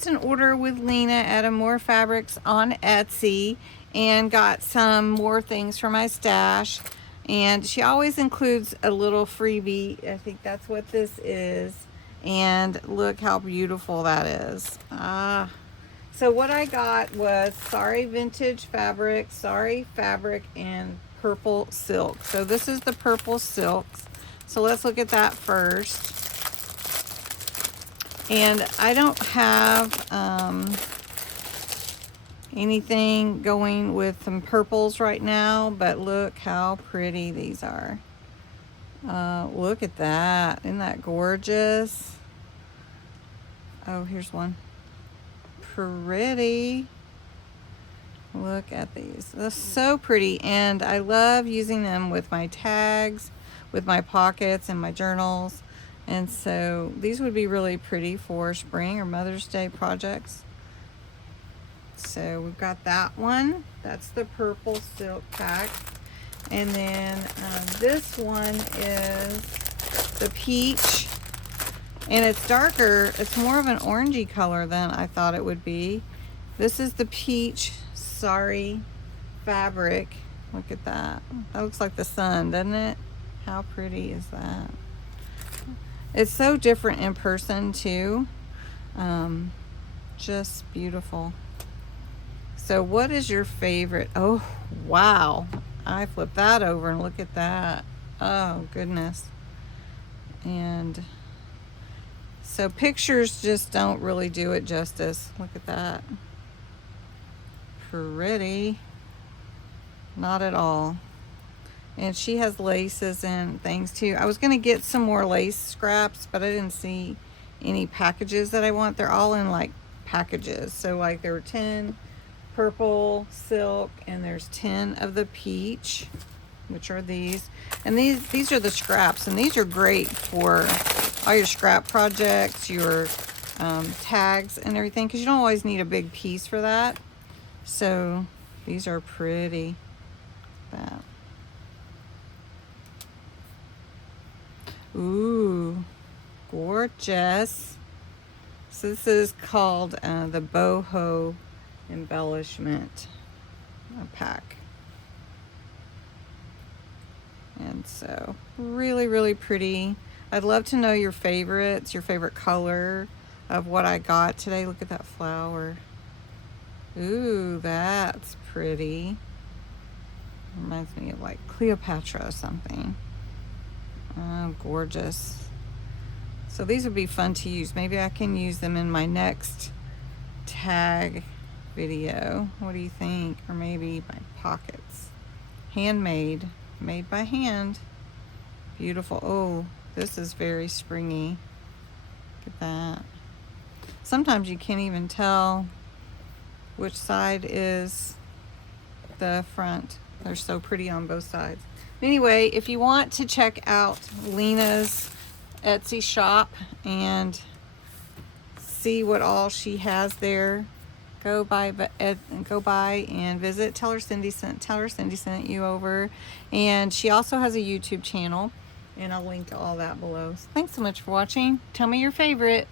placed an order with Lena at Amour Fabrics on Etsy and got some more things for my stash. And she always includes a little freebie. I think that's what this is. And look how beautiful that is. So what I got was Sari vintage fabric, Sari fabric, and purple silk. So this is the purple silks. So let's look at that first. And I don't have anything going with some purples right now, but look how pretty these are. Look at that. Isn't that gorgeous? Oh, here's one. Pretty. Look at these. They're so pretty, and I love using them with my tags, with my pockets and my journals. And so these would be really pretty for spring or Mother's Day projects. So we've got that one. That's the purple silk pack. And then this one is the peach. And it's darker. It's more of an orangey color than I thought it would be. This is the peach Sari fabric. Look at that. That looks like the sun, doesn't it? How pretty is that? It's so different in person too. Just beautiful. So what is your favorite? Oh, wow. I flipped that over and look at that. Oh, goodness. And so pictures just don't really do it justice. Look at that. Pretty. Not at all. And she has laces and things too. I was going to get some more lace scraps, but I didn't see any packages that I want. They're all in like packages. So like there were 10 purple silk, and there's 10 of the peach, which are these. And these are the scraps, and these are great for all your scrap projects, your tags and everything, because you don't always need a big piece for that. So these are pretty. That. Ooh, gorgeous. So this is called the boho embellishment pack. And so really, really pretty. I'd love to know your favorites, your favorite color of what I got today. Look at that flower. Ooh, that's pretty. Reminds me of like Cleopatra or something. Oh, gorgeous. So these would be fun to use. Maybe I can use them in my next tag video. What do you think? Or maybe my pockets. Handmade. Made by hand. Beautiful. Oh, this is very springy. Look at that. Sometimes you can't even tell which side is the front. They're so pretty on both sides. Anyway, if you want to check out Lena's Etsy shop and see what all she has there, go by and visit. Tell her Cindy sent you over. And she also has a YouTube channel, and I'll link all that below. So thanks so much for watching. Tell me your favorite.